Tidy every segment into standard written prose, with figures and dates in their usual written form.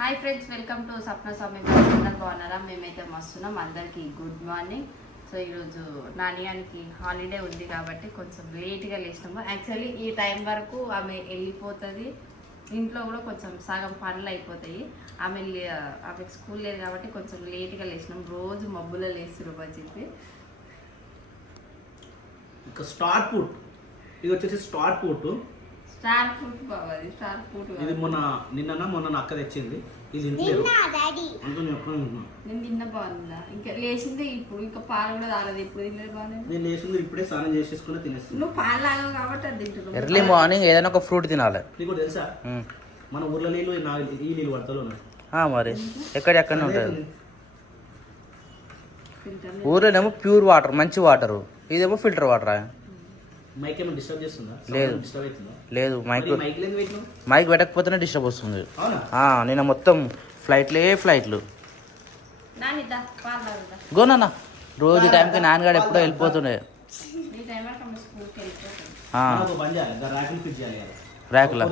Hi friends, welcome to Sapna Swami. అందరు బాగున్నారా? మేమైతే మస్తున్నాం. అందరికీ గుడ్ మార్నింగ్. సో ఈరోజు నానియానికి హాలిడే ఉంది కాబట్టి కొంచెం లేట్గా లేచినాము. యాక్చువల్లీ ఈ టైం వరకు ఆమె వెళ్ళిపోతుంది. ఇంట్లో కూడా కొంచెం సగం పనులు అయిపోతాయి. ఆమెకు స్కూల్ లేదు కాబట్టి కొంచెం లేట్గా లేచినాం. రోజు మబ్బులో లేస్తురు అని చెప్పి. ఇంకా స్టార్ ఫ్రూట్, ఇది వచ్చేసి స్టార్ ఫ్రూట్. స్టార్ ఫ్రూట్ బాబాది, స్టార్ ఫ్రూట్. ఇది మొన్న అక్క తెచ్చింది. ఇది ఇంట్లో నేను తిన్న బాగుందా? ఇంకా లేచింది ఇప్పుడు, ఇంకా పాలు కూడా తాగలేదు. ఇప్పుడు తిన్నది బాగుంది. నేను లేచింది ఇప్పుడే స్నానం చేసేసుకుని తినేస్తాను. నువ్వు పాలు తాగవు కాబట్టి అది తింటున్నావు. ఎర్లీ మార్నింగ్ ఏదైనా ఒక ఫ్రూట్ తినాలి. నీకు తెలుసా మన ఊర్లో నీళ్ళు ఈ నీళ్ళు పడతలో ఉన్నాయి. మరి ఎక్కడెక్కడ ఉంటుంది. ఊర్లోనేమో ప్యూర్ వాటర్, మంచి వాటర్. ఇదేమో ఫిల్టర్ వాటర్. మైక్ ఏమైనా డిస్టర్బ్ చేస్తుందా? లేదు డిస్టర్బ్ అవుతుందా? లేదు, మైక్ మైక్ పెట్టకపోతేనే డిస్టర్బ్ వస్తుంది. అవునా? నేను మొత్తం ఫ్లైట్లు గోనా రోజు టైంకి నాన్నగాడు ఎప్పుడో వెళ్ళిపోతుండే. ర్యాకులా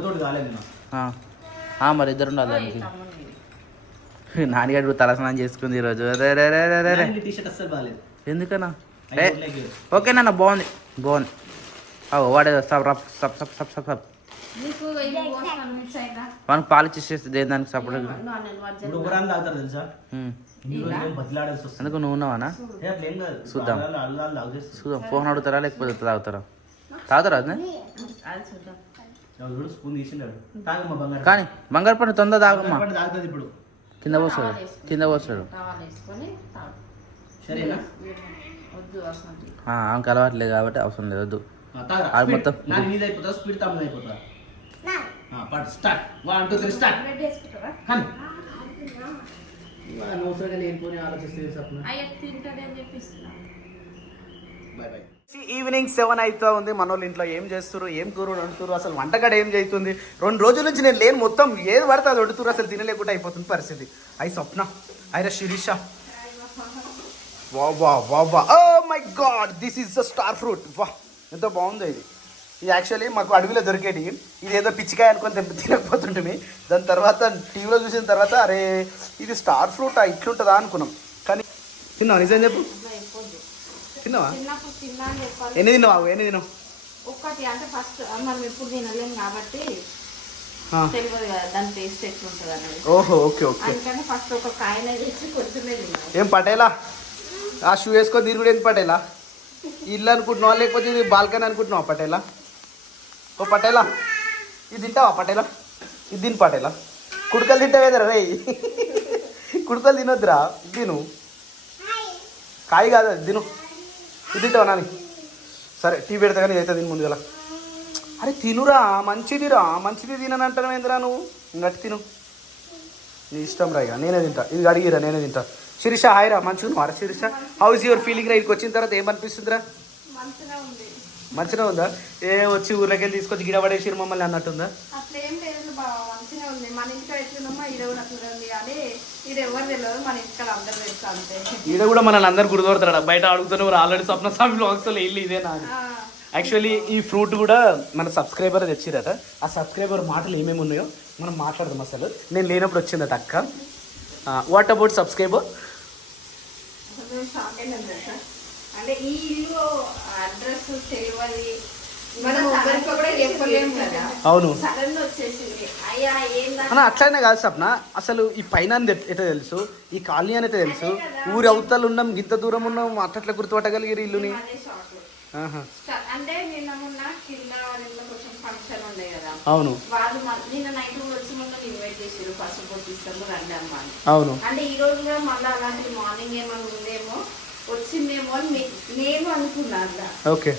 మరి ఇద్దరు ఉండాలి దానికి. నాన్నగాడు తలస్నానం చేసుకుంది ఈరోజు. ఎందుకన్నా? ఓకేనా? బాగుంది. వాడే మనకు పాలు ఇచ్చేస్తే దానికి సపోర్ట్. ఎందుకు నువ్వు ఉన్నావానా? చూద్దాం ఫోన్ అడుగుతారా లేకపోతే తాగుతారా? అది కానీ బంగారు పని తొందర తాగమ్మా. కింద పోస్తాడు. ఆమెకు అలవాట్లేదు కాబట్టి అవసరం లేదు. వద్దు మొత్తం ఈవినింగ్ 7 అవుతా ఉంది. మన వాళ్ళు ఇంట్లో ఏం చేస్తారు, ఏం కూర వండుతారు, అసలు వంటగడ ఏం చేస్తుంది. 2 రోజుల నుంచి నేను లేని, మొత్తం ఏది పడితే అది వండుతారు. అసలు తినలేకుండా అయిపోతుంది పరిస్థితి. ఐ స్వప్న, ఐరా Shirisha. Wow oh my god, this is the star fruit. Wow ఎంత బాగుందో ఇది. ఇది యాక్చువల్లీ మాకు అడవిలో దొరికేటి. ఇది ఏదో పిచ్చికాయ అనుకొని తినకపోతుంటే దాని తర్వాత టీవీలో చూసిన తర్వాత అరే ఇది స్టార్ ఫ్రూట్ ఇట్లుంటుందా అనుకున్నాం. కానీ తిన్నావా? నిజం చెప్పు, తిన్నావా? ఎన్ని తిన్నావు? ఒక్కటి అంటే ఫస్ట్ మనం ఎప్పుడు తినలేము కాబట్టి తెలియదు కదా దాని టేస్ట్ ఎట్లుంటుంది అనేది. ఓహో, ఓకే ఓకే. అందుకని ఫస్ట్ ఒక కాయనే తెచ్చి కొంచెమే తిన్నాను. ఏం పటేలా ఆ షూ వేసుకొని దీని కూడా ఏంటి పటేలా? ఇల్లు అనుకుంటున్నావా లేకపోతే ఇది బాల్కనీ అనుకుంటున్నావా పటేలా? ఓ పటేలా, ఇది తింటావా పటేలా? ఇది తిని పటేలా. కుడుకలు తింటావేదరా రే? కుడుకలు తినొద్దురా, తిను. కాయ కాదు అది, తిను. ఇది తింటావా నాని? సరే టీ పెడతా కానీ అయితే తిని ముందుగా. అరే తినురా, మంచిది తినని అంటాను ఏందిరా నువ్వు? ఇంకటి తిను, నీ ఇష్టం రా. ఇక నేనే తింటా, ఇది అడిగిరా నేనే తింటా. శిరీష హాయ్ రా, మంచిగా ఉన్నారా Shirisha? How is your feeling రా? ఇక్కడికి వచ్చిన తర్వాత ఏమనిపిస్తుందిరా? మంచిగా ఉందా? ఏ వచ్చి ఊర్లోకి వెళ్ళి తీసుకొచ్చి గిడ పడేసి మమ్మల్ని అన్నట్టుందా? ఈడ కూడా మనల్ని అందరు గుర్తుపడతాడు. బయట అడుగుతున్నారు ఆల్రెడీ స్వప్న స్వామి బ్లాగ్స్ వెళ్ళి ఇదే నాకు. యాక్చువల్లీ ఈ ఫ్రూట్ కూడా మన సబ్స్క్రైబర్ తెచ్చిరట. ఆ సబ్స్క్రైబర్ మాటలు ఏమేమి ఉన్నాయో మనం మాట్లాడదాం. అసలు నేను లేనప్పుడు వచ్చిందట అక్క. What about subscriber? అంటే ఈ ఇల్లు అడ్రస్ తెలియదు, అవును అన్న. అట్లనే కాదు సప్న, అసలు ఈ పైన ఎట్లా తెలుసు, ఈ కాలనీ అని అయితే తెలుసు, ఊరి అవతలు ఉన్నాం, ఇంత దూరం ఉన్నాం, అట్లా గుర్తుపట్టగలిగారు ఇల్లుని. అంటే నిన్న మొన్న కింద కొంచెం ఫంక్షన్ ఉండే కదా, అవును. వాళ్ళు నిన్న నైట్ వచ్చి మొన్న ఇన్వైట్ చేసారు, ఫస్ట్ పొట్టిస్తాము రండి అమ్మ అని. అవును. అంటే ఈ రోజు కూడా మళ్ళీ అలాంటి మార్నింగ్ ఏమన్నా ఉందేమో, వచ్చిందేమో అని నేను అనుకున్నాను. ఓకే,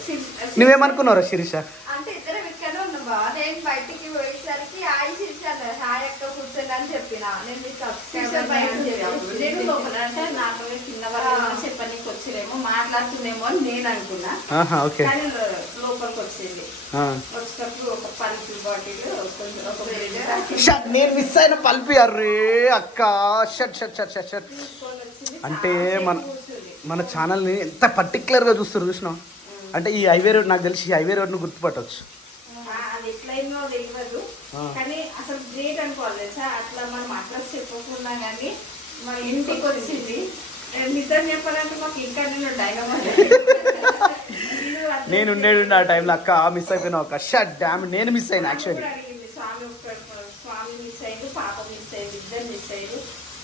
నువ్వేమనుకున్నావు శిరీష? అంటే ఇద్దరు ఇక్కడ ఉన్నావా, నేను బయటికి పోయేసరికి హాయ్ శిరీష హాయ్ అక్క కూర్చొని అని చెప్పిన. నేను లోపల అంటే నాకు కింద వాళ్ళు చెప్పనీకి వచ్చినేమో, మాట్లాడుతుందేమో అని నేను అనుకున్నా. కానీ లోపలికి వచ్చింది. వచ్చేటప్పుడు ఒక పల్పి బాటిల్ కొంచెం నేను మిస్ అయిన పల్పి. అర్రే అక్క, షట్ అంటే మన ఛానల్ని ఎంత పర్టికులర్గా చూస్తారు చూసినా. అంటే ఈ హైవే రోడ్, నాకు తెలిసి ఈ హైవే రోడ్ను గుర్తుపట్టవచ్చు. అది ఎట్లయిందో తెలియదు, కానీ అసలు గ్రేట్ అనుకోవాలి. అట్లా మనం అట్లా నవ్వుకున్నా కానీ మా ఇంటికి వచ్చింది. నిజం చెప్పాలంటే మాకు ఇంకా నేను డైలమా నేను ఉండేడు ఆ టైంలో అక్క మిస్ అయిపోయినా అక్క షట్ డ్యామ్ నేను మిస్ అయినా యాక్చువల్లీ. స్వామి మిస్ అయ్యింది, పాప మిస్ అయ్యింది, ఇద్దరు మిస్ అయ్యారు.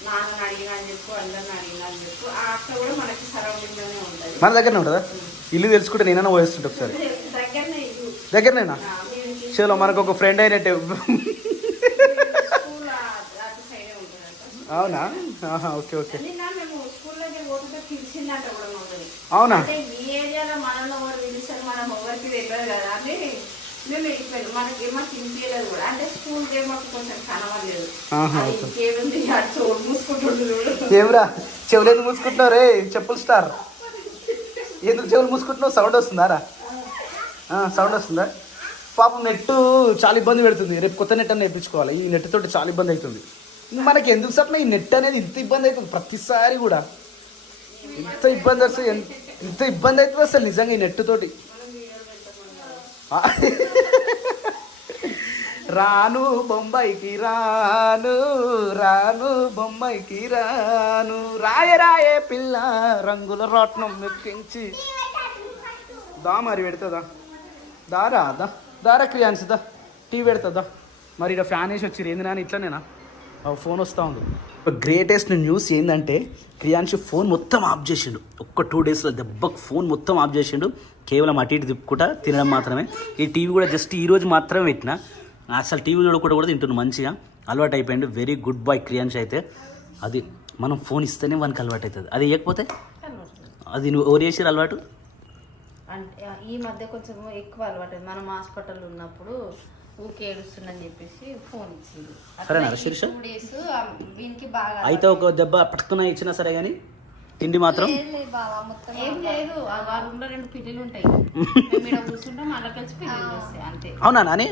నాన్నని అడిగినా అని చెప్పు, అందరిని అడిగినా అని చెప్పు. ఆ అక్క కూడా మనకి సరౌండింగ్ లోనే ఉంటుంది, మన దగ్గరనే ఉంటుందా? ఇల్లు తెలుసుకుంటే నేనైనా పోయేస్తుంటే ఒకసారి. దగ్గరనే ఇల్లు. దగ్గరనేనా? చలో మనకు ఒక ఫ్రెండ్ అయినట్టే. స్కూల్ అటు సైడే ఉంటుందంట. అవునా? Okay okay. మేము స్కూల్ దగ్గర పోతుంటే పిలిచిందంట కూడా మమ్మల్ని. అవునా? అంటే ఈ ఏరియాలో మనల్ని ఎవరు పిలిచారు, మనం ఎవరికి తెలియదు కదా అని మేము వెళ్ళిపోయాం. మాకు తినిపించలేదు కూడా. అంటే స్కూల్ డే మాకు కొంచెం కనవలేదు. ఇంకేముంది చెవులు మూసుకుంటుండ్రు. ఏమరా చెవులు ఎందుకు మూసుకుంటున్నావు రే చెప్పులు స్టార్? ఎందుకు చెవులు మూసుకుంటున్నావు? సౌండ్ వస్తుందారా? సౌండ్ వస్తుందా? పాపం నెట్ చాలా ఇబ్బంది పెడుతుంది. రేపు కొత్త నెట్ అని నేర్పించుకోవాలి. ఈ నెట్ తోటి చాలా ఇబ్బంది అవుతుంది. మనకి ఎందుకు సప్న ఈ నెట్ అనేది ఇంత ఇబ్బంది అవుతుంది ప్రతిసారి కూడా? ఇంత ఇబ్బంది వస్తుంది, ఇంత ఇబ్బంది అవుతుంది అసలు నిజంగా ఈ నెట్ తోటి. రాను బొంబాయికి రాను, రాను బొంబాయికి రాను, రాయే పిల్ల రంగుల రాట్నం మెక్కించి. దా మరి పెడుతుందా? దారా క్రియాన్స్ దా టీవీ పెడుతుందా? మరి ఇక్కడ ఫ్యాన్ వేసి వచ్చి ఏంది నాని ఇట్లనేనా? ఫోన్ వస్తూ ఉంది. గ్రేటెస్ట్ న్యూస్ ఏంటంటే క్రియాన్షి ఫోన్ మొత్తం ఆఫ్ చేసిండు. ఒక్క 2 డేస్లో దెబ్బకు ఫోన్ మొత్తం ఆఫ్ చేసిండు. కేవలం అటు ఇటు తిప్పుకుంటా తినడం మాత్రమే. ఈ టీవీ కూడా జస్ట్ ఈరోజు మాత్రమే పెట్టిన. అసలు టీవీ చూడకుండా కూడా తింటున్నాను మంచిగా. అలవాటు అయిపోయింది. వెరీ గుడ్ బాయ్ క్రియాన్షి అయితే. అది మనం ఫోన్ ఇస్తేనే మనకి అలవాటు అవుతుంది. అది ఇవ్వకపోతే అది నువ్వు ఎవరు చేసారు అలవాటు? అంటే ఈ మధ్య కొంచెం ఎక్కువ అలవాటు. మనం హాస్పిటల్ ఉన్నప్పుడు ఊకే ఏడుస్తుందని చెప్పేసి ఫోన్ ఇచ్చింది. సరేనా శిరీష? 2 డేస్ వీనికి బాగా అయితే ఒక దెబ్బ పట్టుకున్నా ఇచ్చినా సరే కానీ తిండి మాత్రం ఏం లేదు. ఆ రూమ్లో 2 పిల్లులు ఉంటాయి. మేము ఇక్కడ కూర్చుంటాం, అలా కలిసి పిల్లులు వస్తాయి అంతే. అవునా నాని?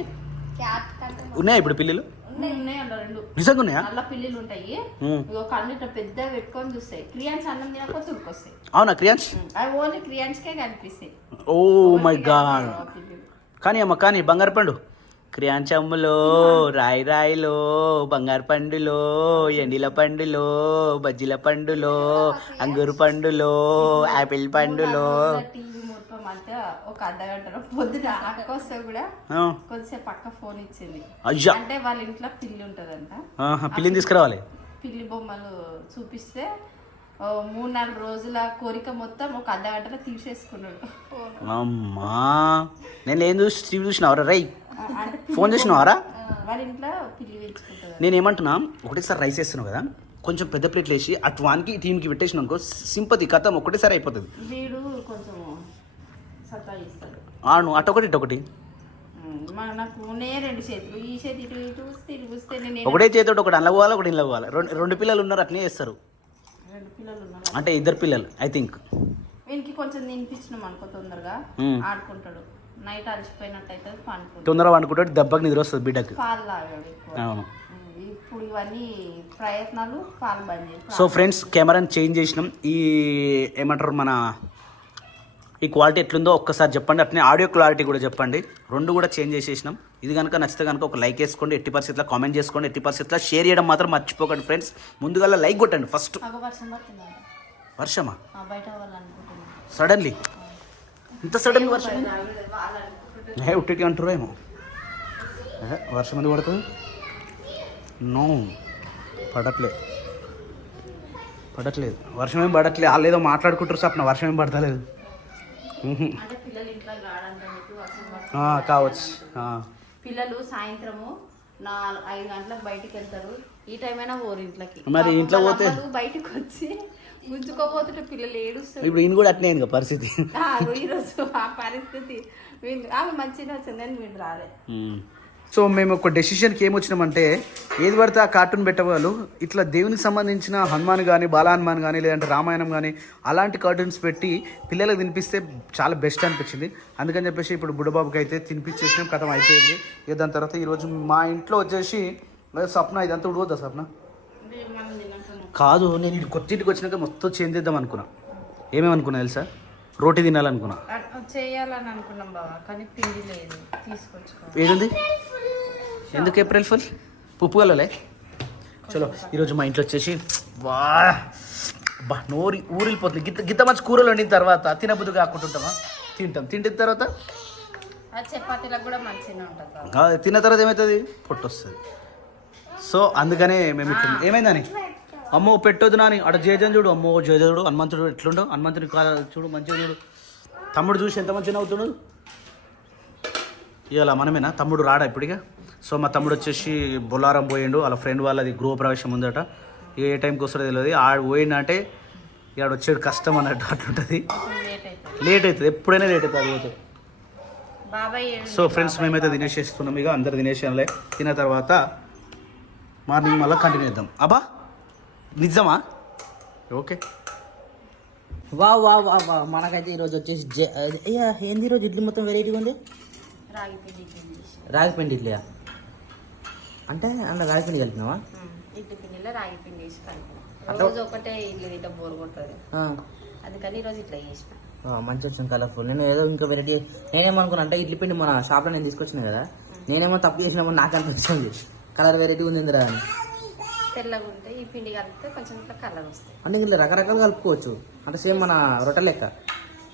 ఉన్నాయా ఇప్పుడు పిల్లులు? ఉన్నాయి అలా 2 నిజంగా ఉన్నాయా? అలా పిల్లులు ఉంటాయి. ఒక కళ్ళు ఇట్లా పెద్ద పెట్టుకొని చూస్తాయి. క్రియాన్స్ అన్నం తినకపోతే ఉరికొస్తాయి. అవునా క్రియాన్స్? అవి ఓన్లీ క్రియాన్స్కే కనిపిస్తాయి. Oh my god. కానీ అమ్మ కానీ బంగారు పండు క్రియాన్స్ అమ్ములో రాయిలో బంగారు పండులో ఎండిల పండులో బజ్జీల పండులో అంగూరు పండులో యాపిల్ పండులో. టీవీ మొత్తం అంటే ఒక అర్ధగంటలో పొద్దున అక్క వస్తే కూడా కొద్దిసేపు పక్క ఫోన్ ఇచ్చింది. అయ్యా అంటే వాళ్ళ ఇంట్లో పిల్లి ఉంటదంట. పిల్లిని తీసుకురావాలి. పిల్లి బొమ్మలు చూపిస్తే 3-4 రోజుల కోరిక మొత్తం ఒక అర్ధగంటలో తీసేసుకున్నాడు. అమ్మా నేను ఏం టీవీ చూసినావరా? రై ఫోన్ చూసినావారా? వాళ్ళ ఇంట్లో పిల్లి పెంచుకుంటారు. నేను ఏమంటున్నా, ఒకటేసారి రైస్ వేస్తున్నావు కదా, కొంచెం పెద్ద ప్లేట్లు వేసి అటు వానికి టీంకి పెట్టేసిన అనుకో సింపతి కథం ఒకటేసారి అయిపోతుంది. వీడు కొంచెం సత్తా ఇస్తాడు. నువ్వు అటొకటి ఇటొకటి. నాకు 2 చేతులు, ఈ చేతి ఇటు ఇటు తిరిగిస్తే నేను ఒకటే చేతి ఒకటి అందులో పోవాలి, ఒకటి ఇంట్లో పోవాలి. 2 పిల్లలు ఉన్నారు అట్నే చేస్తారు. 2 పిల్లలు ఉన్నారు అంటే 2 పిల్లలు ఐ థింక్. వీనికి కొంచెం తినిపించినాం అనుకో తొందరగా ఆడుకుంటాడు. నైట్ అలసిపోయినట్టయితే పండుకుంటాడు. తొందరగా పండుకుంటాడు, దెబ్బకి నిద్ర వస్తుంది బిడ్డకి. పాలు తాగాడు ఎక్కువ. అవును. ఇప్పుడు ఇవన్నీ ప్రయత్నాలు పాలు బంద్ చేసి. సో ఫ్రెండ్స్ కెమెరాని చేంజ్ చేసినాం. ఈ ఏమంటారు మన ఈ క్వాలిటీ ఎట్లుందో ఒక్కసారి చెప్పండి. అట్నే ఆడియో క్వాలిటీ కూడా చెప్పండి. 2 కూడా చేంజ్ చేసేసినాం. ఇది కనుక నచ్చితే కనుక ఒక లైక్ వేసుకోండి, ఎట్టి పరిస్థితుల్లో కామెంట్ చేసుకోండి, ఎట్టి పరిస్థితుల్లో షేర్ చేయడం మాత్రం మర్చిపోకండి ఫ్రెండ్స్. ముందుగా లైక్ కొట్టండి ఫస్ట్. వర్షమా? బయట వాళ్ళనుకుంటున్నాను సడన్లీ ఇంత సడన్ వర్షం ఉట్టి అంటారు ఏమో. వర్షం ఎందుకు పడుతుంది? నో పడట్లేదు వర్షం ఏం పడట్లేదు. వాళ్ళు ఏదో మాట్లాడుకుంటారు సప్న, వర్షం ఏం పడతలేదు. కావచ్చు. పిల్లలు సాయంత్రము 4-5 గంటలకు బయటికి వెళ్తారు. ఈ టైం అయినా 4 ఇంట్లోకి. మరి ఇంట్లో పోతే బయటకు వచ్చి గుంజుకోపోతుంటే పిల్లలు ఏడుస్తారు. ఇప్పుడు ఈయన కూడా అట్నే అయింది పరిస్థితి. ఈరోజు ఆ పరిస్థితి ఆమె మంచిగా వచ్చిందని వీళ్ళు రాలే. సో మేము ఒక డెసిషన్కి ఏమొచ్చినామంటే, ఏది పడితే ఆ కార్టూన్ పెట్టేవాళ్ళు ఇట్లా దేవునికి సంబంధించిన హనుమాన్ కానీ బాల హనుమాన్ కానీ లేదంటే రామాయణం కానీ అలాంటి కార్టూన్స్ పెట్టి పిల్లలకు తినిపిస్తే చాలా బెస్ట్ అనిపించింది. అందుకని చెప్పేసి ఇప్పుడు బుడ్డబాబుకి అయితే తినిపించేసినాం, కథం అయిపోయింది. ఇక దాని తర్వాత ఈరోజు మా ఇంట్లో వచ్చేసి సప్న ఇదంతా ఉడవద్దా సప్న? కాదు, నేను ఇటు కొత్త ఇంటికి వచ్చినాక మొత్తం చేంజ్ చేద్దాం అనుకున్నా. ఏమేమనుకున్నా తెలుసా? రోటీ తినాలనుకున్నా. చేయాలని అనుకున్నాం బాబా, కానీ పిండి లేదు, తీసుకొచ్చుకో. ఏదుంది? ఎందుకు ఏప్రిల్ ఫుల్? ఉప్పు కలలే చలో ఈరోజు మా ఇంట్లో వచ్చేసి వా బా నోరి ఊరిపోతుంది గిత్త మంచి కూరలు వండిన తర్వాత తినబుద్ధి కాకుంటుంటామా తింటిన తర్వాత చపాతీలకు కూడా మంచిగా ఉంటుంది. తిన్న తర్వాత ఏమవుతుంది పొట్టు వస్తుంది. సో అందుకనే మేము ఇక్కడ ఏమైందని అమ్మో పెట్టొద్దు నాని అక్కడ జేజన్ చూడు అమ్మో జేజుడు హనుమంతుడు ఎట్లుండో హనుమంతుడి చూడు మంచిగా చూడు తమ్ముడు చూసి ఎంత మంచిగా అవుతుడు. ఇవాళ మనమేనా తమ్ముడు రాడా ఇప్పటిగా. సో మా తమ్ముడు వచ్చేసి బొల్లారం పోయిండు వాళ్ళ ఫ్రెండ్ వాళ్ళది గృహప్రవేశం ఉందట. ఏ టైంకి వస్తుందో తెలియదు. ఆడు పోయిందంటే ఇక వచ్చేది కష్టం అన్నట్టు అట్లుంటుంది. లేట్ అవుతుంది ఎప్పుడైనా లేట్ అవుతుంది అది పోతే. సో ఫ్రెండ్స్ మేమైతే తినేసేస్తున్నాం ఇక అందరు తినేసానులే. తిన్న తర్వాత మార్నింగ్ మళ్ళీ కంటిన్యూ చేద్దాం. అబ్బా నిజమా ఓకే. వా వా వా వా మనకైతే ఈరోజు వచ్చేసి ఏంది ఈరోజు ఇడ్లీ మొత్తం వెరైటీగా ఉంది. రాగి పిండి ఇడ్లీయా అంటే అందులో రాగి పిండి కలిపినావా? ఇడ్లీ పిండిలో రాగి పిండి వేసి కలిపిన. రోజు ఒకటే ఇడ్లీ తింటే బోర్ కొడుతుంది అందుకని ఈరోజు ఇట్లా చేసిన. మంచి వచ్చింది కలర్ఫుల్. నేను ఏదో ఇంకా వెరైటీ నేనేమనుకున్నా అంటే ఇడ్లీ పిండి మన షాప్లో నేను తీసుకొచ్చిన కదా నేనేమో తప్పు చేసినామో నాకు అనిపించింది కలర్ వెరైటీ ఉంది ఇందిరా అని. తెల్లగా ఉంటే ఈ పిండి కలిపితే కొంచెం ఇట్లా కలర్ వస్తాయి. అంటే ఇందులో రకరకాలు కలుపుకోవచ్చు అంటే సేమ్ మన రొట్టె లెక్క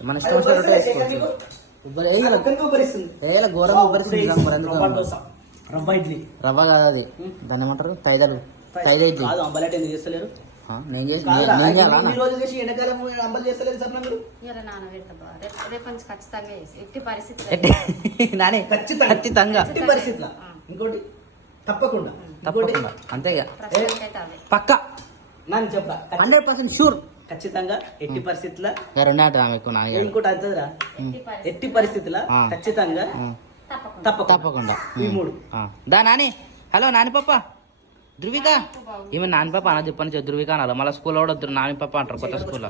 మన ఇష్టం వచ్చిన రొట్టె వేసుకోవచ్చు. ఘోరంగా ఉబ్బరిస్తుంది మరి ఎందుకు రవ్వ ఇడ్లీ రవ్వ కాదు అది దాన్ని ఏమంటారు తైదలు తైద ఇడ్లీ చేస్తలేరు. నేను చేసి రేపు కొంచెం ఖచ్చితంగా చేసి ఎట్టి పరిస్థితి నానే ఖచ్చితంగా ఇంకోటి తప్పకుండా తప్పకుండా అంతేగా పక్క నన్ను చెప్పా 100% షూర్ ఖచ్చితంగా ఎట్టి పరిస్థితుల్లో రెండే ఎక్కువ నాన్న ఇంకోటి అంతదిరా ఎట్టి పరిస్థితుల్లో ఖచ్చితంగా తప్పకుండా ఈ మూడు దా నాని హలో నాని పాప ధృవిక ఈమె నాని పాప అన్న చెప్పని ధృవిక అనాలి మళ్ళీ స్కూల్లో కూడా వద్దు నాని పాప అంటారు కొత్త స్కూల్లో.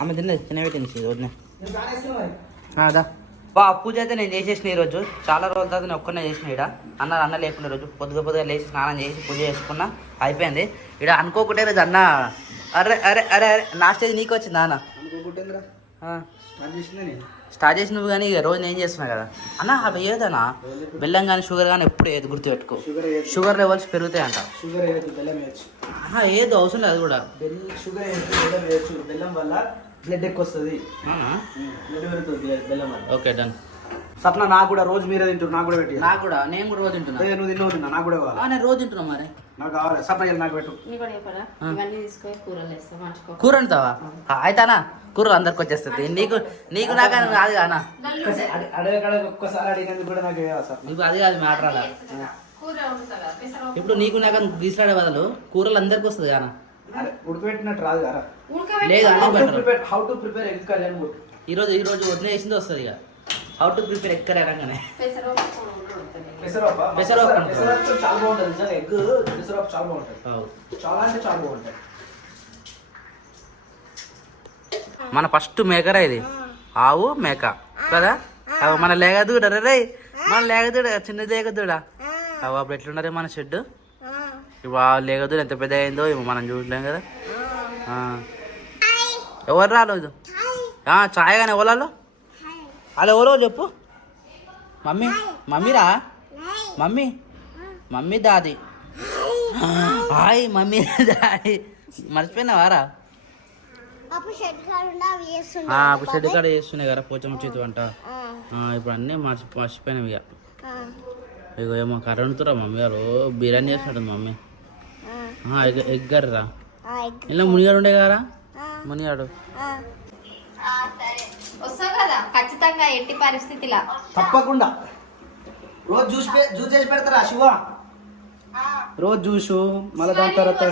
ఆమె తిన్నది తినబెట్టింది వదిన దా బా పూజ అయితే నేను చేసేసిన ఈరోజు చాలా రోజుల తర్వాత నేను ఒక్కనే చేసిన ఇక్కడ అన్న లేకుండా రోజు పొద్దుగా లేచి స్నానం చేసి పూజ చేసుకున్నా అయిపోయింది. ఇక్కడ అనుకోకుంటే రోజు అన్న అరే అరే అరే అరే నా స్టేజ్ నీకు వచ్చింది అన్న స్టార్ట్ చేసి నువ్వు కానీ ఇక రోజు నేను చేస్తున్నా కదా అన్న అవి ఏదన్నా బెల్లం కానీ షుగర్ కానీ ఎప్పుడు ఏది గుర్తుపెట్టుకో షుగర్ లెవెల్స్ పెరుగుతాయంట. ఏదో అవసరం లేదు అది కూడా బెల్లం వల్ల బ్లడ్ ఎక్కువ వస్తుంది. Okay done. సప్న నాకు కూడా రోజు మీరే తింటారు నాకు కూడా పెట్టి నాకు కూడా నేను కూడా రోజు తింటున్నా. నువ్వు తిన్నా నాకు కూడా కావాలి. నేను రోజు తింటున్నా మరి నాకు కావాలి. సప్న నాకు పెట్టు. కూర అంటావా అయితేనా కూర అందరికి వచ్చేస్తుంది. నీకు నాకు కాదు కానా ఒక్కసారి అడిగినందుకు కూడా నాకు నీకు అది కాదు మ్యాటర్ అలా. ఇప్పుడు నీకు నాకు గీసాడే బదులు కూరలు అందరికి వస్తుంది కానా ఉడకబెట్టినట్టు రాదు కదా. లేదు how to prepare egg curry అని ఈరోజు వదిలే వేసింది వస్తుంది ఇక how to prepare egg curry అనగానే పెసరపప్పు చాలా బాగుంటుంది నిజంగా. ఎగ్ పెసరపప్పు చాలా బాగుంటుంది. చాలా అంటే చాలా బాగుంటుంది. మన ఫస్ట్ మేకరా ఇది ఆవు మేక కదా మన లేగదూడ రే మన లేగదూడ చిన్న లేగదూడ అవు అప్పుడు ఎట్లున్నారే మన షెడ్ ఇప్పుడు లేగదూడ ఎంత పెద్ద అయిందో మనం చూడలేం కదా. ఎవరు రాలేదు చాయ్ కానీ ఎవరు వాళ్ళు ఎవరో చెప్పు. మమ్మీరా మమ్మీ దాది హాయ్ మమ్మీ దాది మర్చిపోయినావారా అప్పుడు షెడ్ కాడ చేస్తున్నాయి కదా పోచమ్మ చేతు అంట. ఇప్పుడు అన్నీ మర్చిపోయినాం ఇక ఇక ఏమో కరెంటురా మమ్మీ గారు బిర్యానీ చేస్తున్నాడు మమ్మీ. ఎగ్ కర్రీరా ఇలా మునిగాడు ఉండే కదా మునిగాడు ఖచ్చితంగా ఎట్టి పరిస్థితిలా తప్పకుండా రోజు జ్యూస్ చేసి పెడతారా శివ రోజు జ్యూసు మళ్ళీ దాని తర్వాత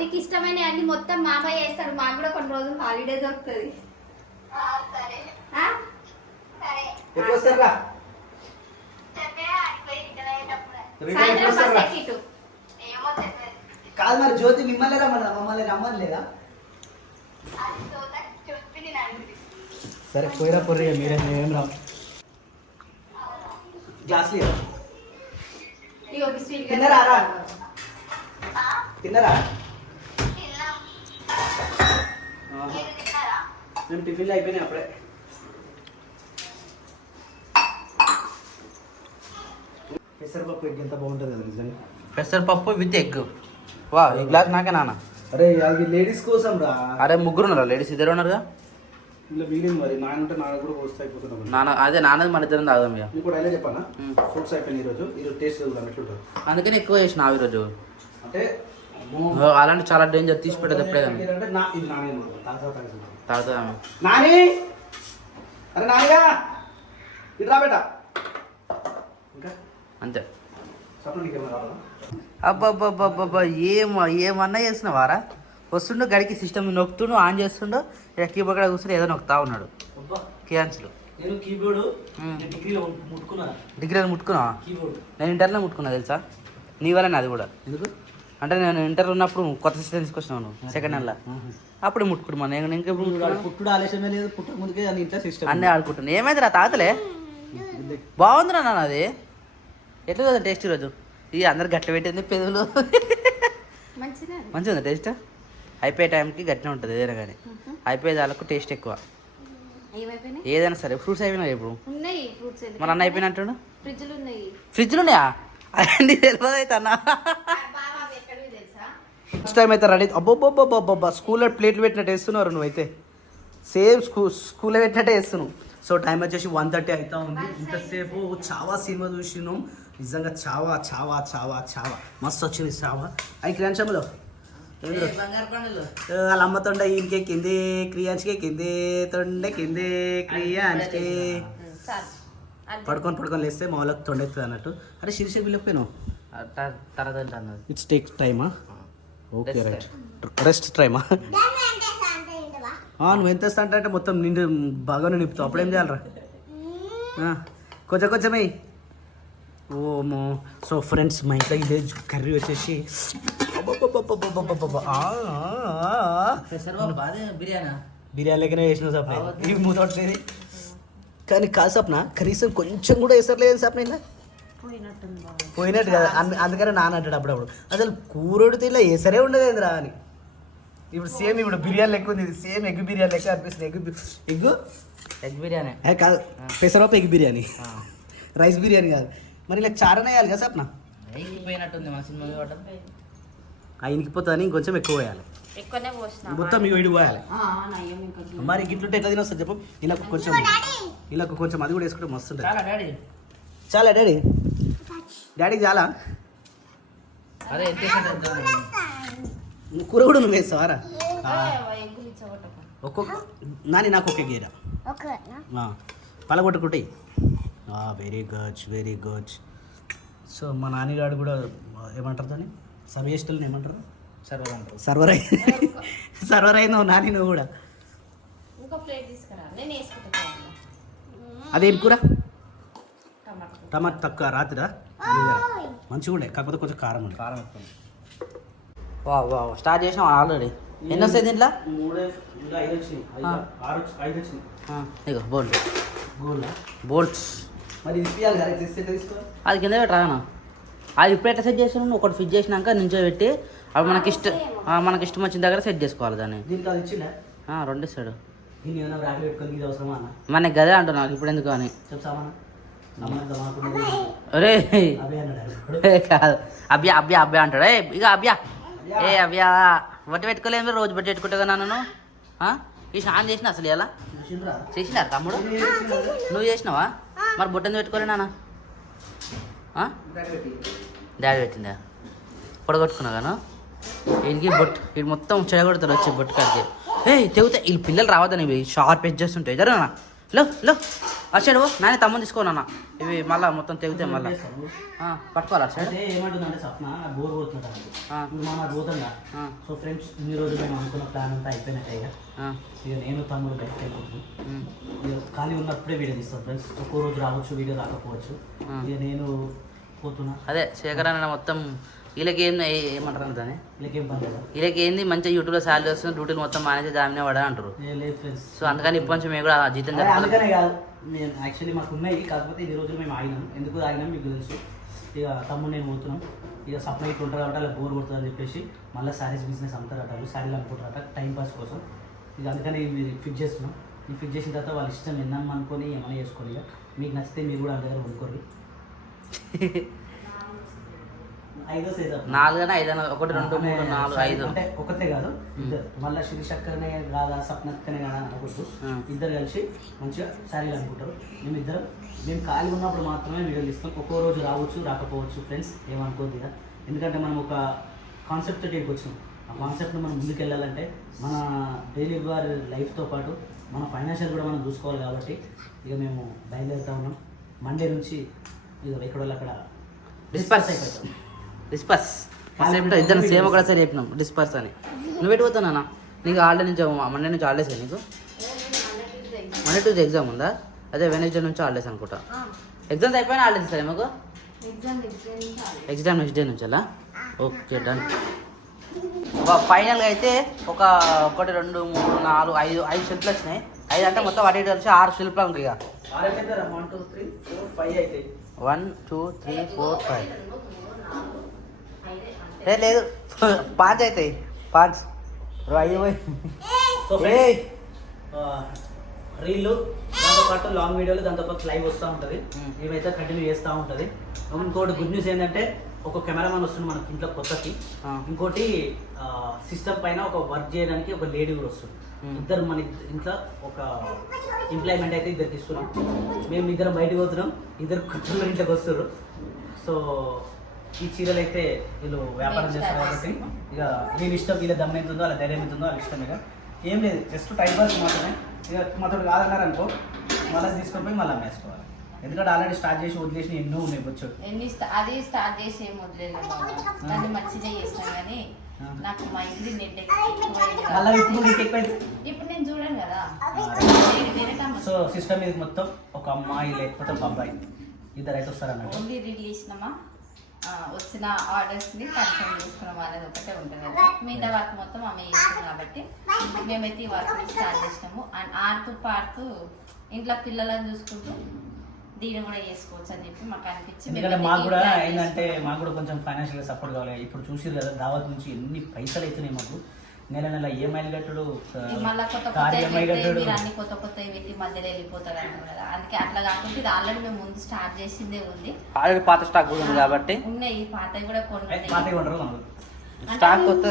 నీకు ఇష్టమైన అన్ని మొత్తం మామయ్య చేస్తాడు. మాకు కూడా కొన్ని రోజులు హాలిడే దొరుకుతుంది. కాదు మరి జ్యోతి మిమ్మల్ని రమ్మన్నా మమ్మల్ని రమ్మని లేదా? సరే పోయిరా పొర్రి మీరే మేమేం రావు. గ్లాస్ లేదా తిన్నరా తిన్నరా? మేము టిఫిన్లు అయిపోయినాయి అప్పుడే. పెసరపప్పు ఎగ్ ఎంత బాగుంటుంది కదా నిజంగా. పెసరపప్పు విత్ ఎగ్. వా ఈ గ్లాస్ నాకే నాన్న. అరే అది లేడీస్ కోసం రా. అరే ముగ్గురు ఉన్నారు లేడీస్, ఇద్దరు ఉన్నారుగా. ఇలా వీడింది మరి నానంటే నాన్న కూడా వస్తే అయిపోతున్నాం. నాన్న అదే నాన్నది మన ఇద్దరం తాగుదాం ఇక. నీకు కూడా అయినా చెప్పానా ఫ్రూట్స్ అయిపోయినాయి ఈరోజు టేస్ట్ చూద్దాం ఎట్లుంటుంది. అందుకని ఎక్కువ చేసిన ఈరోజు. అంటే అలాంటి చాలా డేంజర్ తీసి పెట్టదు ఎప్పుడే కానీ ఇది నానే తాగుతా. నాని అరే నానిగా ఇటు రా బేట. ఇంకా అంతే. స్వప్న నీకేమైనా రావాలా? అబ్బాబ్బాబ్బాబ్బా ఏమన్నా చేస్తున్నావారా? వస్తుండో గడికి సిస్టమ్ నొక్కుతుండు, ఆన్ చేస్తుండో, ఇక కీబోర్డ్ కూడా కూర్చుని ఏదో నొక్కుతా ఉన్నాడు. క్యాన్సిల్. నేను కీబోర్డ్ డిగ్రీలో ముట్టుకున్నాను. డిగ్రీలో ముట్టుకున్నావా? కీబోర్డ్ నేను ఇంటర్లో ముట్టుకున్నా తెలుసా, నీ వల్ల అది కూడా. ఎందుకు అంటే నేను ఇంటర్ ఉన్నప్పుడు కొత్త సిస్టమ్ తీసుకొచ్చినాను సెకండ్ హ్యాండ్లో, అప్పుడు ముట్టుకున్నాను. నేను ఇంకెప్పుడు పుట్టుడు ఆలస్యమే లేదు, పుట్టక ముందుకే అని ఇంట్లో సిస్టమ్ అన్నీ ఆడుకుంటున్నాను. ఏమైంది రా తాతలే? బాగుంది రా నాన్న. అది ఎట్లా కదా టేస్ట్ ఈరోజు? ఇక అందరు గట్ల పెట్టింది పెదవులు. మంచిగా ఉంది టేస్ట్. అయిపోయే టైంకి గట్టిగా ఉంటుంది ఏదైనా కానీ, అయిపోయే దానికి టేస్ట్ ఎక్కువ. ఏదైనా సరే. ఫ్రూట్స్ అయిపోయినాయి ఇప్పుడు. మన అన్న అయిపోయినట్టు ఫ్రిడ్జ్లు ఉన్నాయా? అన్నీ తెలియదు అయితే అన్న. నెక్స్ట్ టైం అయితే రెడీ. అబ్బోబ్బోబ్బోబ్బా స్కూల్లో ప్లేట్లు పెట్టినట్టు వేస్తున్నారు నువ్వైతే. సేమ్ స్కూల్లో పెట్టినట్టే వేస్తున్నావు. సో టైం వచ్చేసి 1:30 అవుతా ఉంది. ఇంతసేపు చావా సినిమా చూసినాం. నిజంగా చావా చావా చావా చావా మస్తు వచ్చింది చావా. అవి క్రియాంశంలో వాళ్ళ అమ్మ తొండ ఈయనకే కిందే, క్రియాంశ్కే కిందే, తొండ కిందే క్రియాంశ్కే. పడుకొని లేస్తే మా వాళ్ళకి తొండెత్తుంది అన్నట్టు. అరే శీర్ష పిల్లకపోయినావు తర్వాత అన్నది. ఇట్స్ టేక్ టైమా? Okay right. రెస్ట్ టైమా? నువ్వు ఎంత ఇస్తా అంటే మొత్తం నిండు బాగానే నింపుతావు. అప్పుడేం చేయాలరా? కొంచెమే. ఓమో. సో ఫ్రెండ్స్ మా ఇంట్లో ఇదే కర్రీ వచ్చేసి బిర్యానీ లెక్కనే వేసిన సప్న. ఇవి మూతలేదు కానీ కాదు సప్న, కనీసం కొంచెం కూడా వేసర్లేదు సప్న. ఇలా పోయినట్టు కదా, అందుకనే నాన్న అంటాడు అప్పుడప్పుడు అసలు కూరడితే ఇలా వేసరే ఉండదు రా అని. ఇప్పుడు సేమ్ ఇప్పుడు బిర్యానీ లెక్క ఉంది. ఇది సేమ్ ఎగ్ బిర్యానీ లెక్క అనిపిస్తుంది. ఎగ్ బిర్యానీ కాదు, పెసరపప్పు ఎగ్ బిర్యానీ, రైస్ బిర్యానీ కాదు. మరి ఇలా చారనే వేయాలి కదా సప్న. పోయినట్టుంది మా సినిమా. ఇనికిపోతాని ఇంకొంచెం ఎక్కువ వేయాలి. మొత్తం మీకు ఇటు పోయాలి. మరి గిట్లుంటే ఎట్లా తినొస్తుంది చెప్పు. ఇలా కొంచెం అది కూడా వేసుకుంటే మస్తు ఉంటుంది. చాలా డాడీ, డాడీకి చాలా. అదే కూర కూడా నువ్వు వేస్తావారా? ఒక్కొక్క నాని నాకు ఒకే గేరా పలగొట్టుకుంటే. Very good. సో మా నాన్నగాడు కూడా ఏమంటారు దాన్ని, సర్వేస్టులను ఏమంటారు? సర్వర్ అయినావు నాని నువ్వు కూడా. అదేం కూర? టమాటా తక్కువ రాత్రిరా మంచిగా ఉండే, కాకపోతే కొంచెం కారం ఉండే. కారం ఎక్కువ. వా స్టార్ట్ చేసినాం ఆల్రెడీ. ఎన్ని వస్తాయి దీంట్లో? 5 ఇగో బోల్ట్స్. మరి అది కింద పెట్టరానా? అది ఇప్పుడు ఎట్లా సెట్ చేసినాను? ఒకటి ఫిట్ చేసినాక నుంచో పెట్టి అవి మనకి ఇష్టం వచ్చిన దగ్గర సెట్ చేసుకోవాలి దాన్ని. రెండు ఇస్తాడు. మనకి గదే అంటున్నా ఇప్పుడు ఎందుకు అని. అరే కాదు, అభ్యా అంటాడు. ఇక అభ్యా బట్టి పెట్టుకోలేదు, రోజు బట్టి పెట్టుకుంటా నన్ను. ఈ స్నానం చేసిన అసలు ఎలా చేసినారు తమ్ముడు? నువ్వు చేసినావా? మరి బొట్టెందుకు పెట్టుకోలే నాన్న? డాడీ పెట్టిందా? పొడగొట్టుకున్నా గాను వీనికి బొట్టు. వీడు మొత్తం చెడగొడతాడు వచ్చి బొట్టు కాడికి. తెగుతాయి వీళ్ళు పిల్లలు రావద్దని, ఇవి షార్ప్ ఎడ్జ్ చేస్తుంటాయి. జరగనా లో అచ్చాడు నాని తమ్ముని తీసుకోనా. ఇవి మళ్ళీ మొత్తం తెగుతాయి. మళ్ళీ పట్టుకోవాలి అచ్చాడు. ఏమంటుందంటే సప్న బోర్ పోతుందా. సో ఫ్రెండ్స్ ఈ రోజు మేము అనుకున్న ప్లాన్ అంతా అయిపోయినట్టే. ఇక నేను తమ్ముడు బయటకు వెళ్ళిపోతుంది. ఖాళీ ఉన్నప్పుడే వీడియో తీస్తాను ఫ్రెండ్స్. ఒక్కో రోజు రావచ్చు, వీడియో రాకపోవచ్చు. ఇక నేను పోతున్నా. అదే శేఖర్ అన్న మొత్తం వీళ్ళకి ఏమంటారు దాన్ని, వీళ్ళకేం పని లేదా, వీళ్ళకి ఏంది మంచిగా యూట్యూబ్లో శాలరీ వస్తుంది, డ్యూటీలు మొత్తం మానేసి దామినే పడా అంటారు. సో అందుకని ఇప్పటి నుంచి మేము కూడా జీతం అందుకనే కాదు, మేము యాక్చువల్లీ మాకు ఉన్నాయి. కాకపోతే ఈ రోజు మేము ఆగినాం. ఎందుకు ఆగినాం మీకు తెలుసు. ఇక తమ్ముడు నేను పోతున్నాం. ఇక సప్లై ఇట్లా ఉంటారు కాబట్టి అలా బోర్ కొడుతుంది అని చెప్పేసి మళ్ళీ శారీస్ బిజినెస్ అమ్ముతారట, శారీలు అమ్ముకుంటారట టైంపాస్ కోసం. ఇక అందుకని ఇవి ఫిక్స్ చేస్తున్నాం. ఇవి ఫిక్స్ చేసిన తర్వాత వాళ్ళ ఇష్టం విన్నాం అనుకొని ఏమైనా చేసుకోవాలి. ఇక మీకు నచ్చితే మీరు కూడా అందరి దగ్గర కొనుక్కోరు. ఐదో సైజ్ 4 5 1 2 3 4 5 అంటే ఒకటే కాదు ఇద్దరు మళ్ళీ శిరీషక్కనే కాదా సప్నక్కనే కాదా అనుకుంటూ ఇద్దరు కలిసి మంచిగా శారీలు అనుకుంటారు. మేము ఖాళీ ఉన్నప్పుడు మాత్రమే వీడియోలు ఇస్తాం. ఒక్కో రోజు రావచ్చు రాకపోవచ్చు ఫ్రెండ్స్, ఏమనుకోద్దు ఇక. ఎందుకంటే మనం ఒక కాన్సెప్ట్ తోటి వచ్చినాం. ఆ కాన్సెప్ట్ని మనం ముందుకు వెళ్ళాలంటే మన డైలీ వారి లైఫ్తో పాటు మన ఫైనాన్షియల్ కూడా మనం చూసుకోవాలి. కాబట్టి ఇక మేము బయలుదేరుతా ఉన్నాం. మండే నుంచి ఇక ఎక్కడ వాళ్ళు అక్కడ డిస్పర్స్ అయిపోతాం. డిస్పర్స్ ఇద్దరు సేమ్ ఒకటేసారి చెప్పినాం డిస్పర్స్ అని. నువ్వు ఎటు పోతానా? నీకు హాలిడే నుంచి మండే నుంచి హాలిడేస్ నీకు? మండే టూ ఎగ్జామ్ ఉందా? అదే వెనస్డే నుంచి హాలిడేస్ అనుకుంటా. ఎగ్జామ్స్ అయిపోయినా హాలిడేస్ ఇస్తారా మాకు? ఎగ్జామ్ నెక్స్ట్ డే నుంచి అలా. Okay done. ఫైనల్గా అయితే ఒక 1 2 3 4 5 షిల్ప్లు వచ్చినాయి. 5 అంటే మొత్తం వాటి కలిసి 6 షిల్ప్లు ఉంటాయి. ఇక 1 2 3 4 5 అయితే 1 2 3 4 5 లేదు 5 అవుతాయి. 5 సో రీళ్ళు దాంతోపాటు లాంగ్ వీడియోలు దాంతోపాటు లైవ్ వస్తూ ఉంటుంది. ఇవైతే కంటిన్యూ చేస్తూ ఉంటుంది. ఇంకోటి గుడ్ న్యూస్ ఏంటంటే ఒక కెమెరామెన్ వస్తుంది మనకి ఇంట్లో కొత్తకి. ఇంకోటి సిస్టమ్ పైన ఒక వర్క్ చేయడానికి ఒక లేడీ కూడా వస్తుంది. ఇద్దరు మన ఇంట్లో ఒక ఎంప్లాయ్మెంట్ అయితే ఇద్దరికి ఇస్తున్నాం. మేము ఇద్దరం బయటకు పోతున్నాం, ఇద్దరు కుటుంబం ఇంట్లోకి వస్తారు. సో ఈ చీరలు అయితే వీళ్ళు వ్యాపారం చేస్తారు కాబట్టి ఇక వీళ్ళ ఇష్టం, వీళ్ళ దమ్మ ఎంత ఉందో వాళ్ళ ధైర్యం ఎంత ఉందో వాళ్ళ ఇష్టం. ఇక ఏం లేదు, జస్ట్ టైం పాస్ మాత్రమే. ఇక మాతో కాదన్నారు అనుకో మళ్ళీ తీసుకొని పోయి మళ్ళీ అమ్మేసుకోవాలి. ఎందుకంటే ఆల్రెడీ స్టార్ట్ చేసి వదిలేసి ఎన్నో ఉన్నాయి వచ్చు. అది స్టార్ట్ చేసి ఏం వదిలేదు, దాన్ని మంచిగా చేస్తాం. కానీ నాకు మా ఇంటి నెట్ ఇప్పుడు నేను చూడండి కదా. సో సిస్టమ్ ఇది మొత్తం ఒక అమ్మాయి లేకపోతే ఒక అబ్బాయి ఇద్దరు అయితే వస్తారన్నమాట. ఓన్లీ రీల్ చేసినామా, వచ్చిన ఆర్డర్స్ని కన్ఫర్మ్ చేసుకున్నాం అనేది ఒకటే ఉంటుంది కదా. మిగతా వర్క్ మొత్తం ఆమె చేస్తుంది కాబట్టి మేమైతే ఈ వర్క్ని స్టార్ట్ చేసినాము. అండ్ ఆడుతూ పాడుతూ ఇంట్లో పిల్లలను చూసుకుంటూ దీన్ని కూడా చేసుకోవచ్చు అని చెప్పి మాకు అనిపించింది. ఎందుకంటే మాకు కూడా ఏంటంటే మాకు కూడా కొంచెం ఫైనాన్షియల్గా సపోర్ట్ కావాలి. ఇప్పుడు చూసిరు కదా దావత్ నుంచి ఎన్ని పైసలు అవుతున్నాయి మాకు. నెల ఈఎంఐలు కట్టుడు, మళ్ళీ కొత్త కొత్త అన్ని కొత్త కొత్త పెట్టి మధ్యలో వెళ్ళిపోతారు అంటారు కదా. అందుకే అట్లా కాకుండా ఇది ఆల్రెడీ మేము ముందు స్టార్ట్ చేసిందే ఉంది. ఆల్రెడీ పాత స్టాక్ ఉంది కాబట్టి ఉన్నాయి. పాతవి కూడా కొన్ని స్టాక్ కొత్త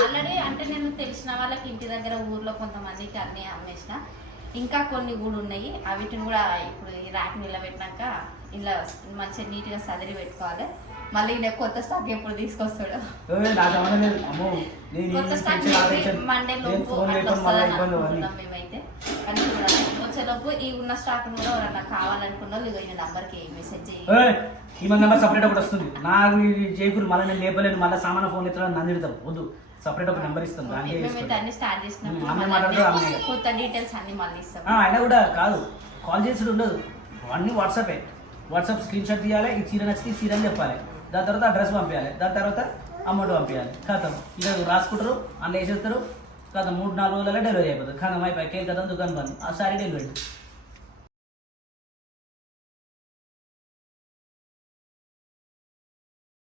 ఆల్రెడీ అంటే నేను తెలిసిన వాళ్ళకి ఇంటి దగ్గర ఊర్లో కొంతమందికి అన్ని అమ్మేసిన. ఇంకా కొన్ని కూడా ఉన్నాయి. వీటిని కూడా ఇప్పుడు ఈ ర్యాక్ నిలబెట్టినాక ఇలా మంచిగా నీట్గా సదిరి పెట్టుకోవాలి. మళ్ళీ కొత్త స్టాక్ ఎప్పుడు తీసుకొస్తాడు. కొత్త స్టాక్ మండే లోపు అనుకుంటున్నాం మేమైతే. కానీ వచ్చేలోపు ఈ ఉన్న స్టాక్ కూడా ఎవరన్నా కావాలనుకున్నా ఇక ఈ నంబర్కి మెసేజ్ చేయి. నెంబర్ సపరేట్ ఒకటి వస్తుంది. నాకు చేయకూరు మళ్ళీ నేను లేపలేను, మళ్ళీ సామాన్ ఫోన్ ఎత్తున్నా నన్ను తిడతాం. వద్దు, సపరేట్ ఒక నెంబర్ ఇస్తాను. మేమైతే అన్ని స్టార్ట్ చేసినాం. కొత్త డీటెయిల్స్ అన్ని మళ్ళీ ఇస్తాం. అయినా కూడా కాదు, కాల్ చేసి ఉండదు, అన్ని వాట్సాపే. వాట్సాప్ స్క్రీన్ షాట్ తీయాలి, ఈ చీర నచ్చితే ఈ చీర అని చెప్పాలి. దాని తర్వాత అడ్రస్ పంపించాలి, దాని తర్వాత అమౌంట్ పంపించాలి. ఖాతం ఇక రాసుకుంటారు, అందులో వేసేస్తారు. ఖాతం 3-4 రోజులలో డెలివరీ అయిపోతుంది. ఖాతం అయిపోయి కేల్ కదా దుకాణం బంద్. ఆ సారీ డెలివరీ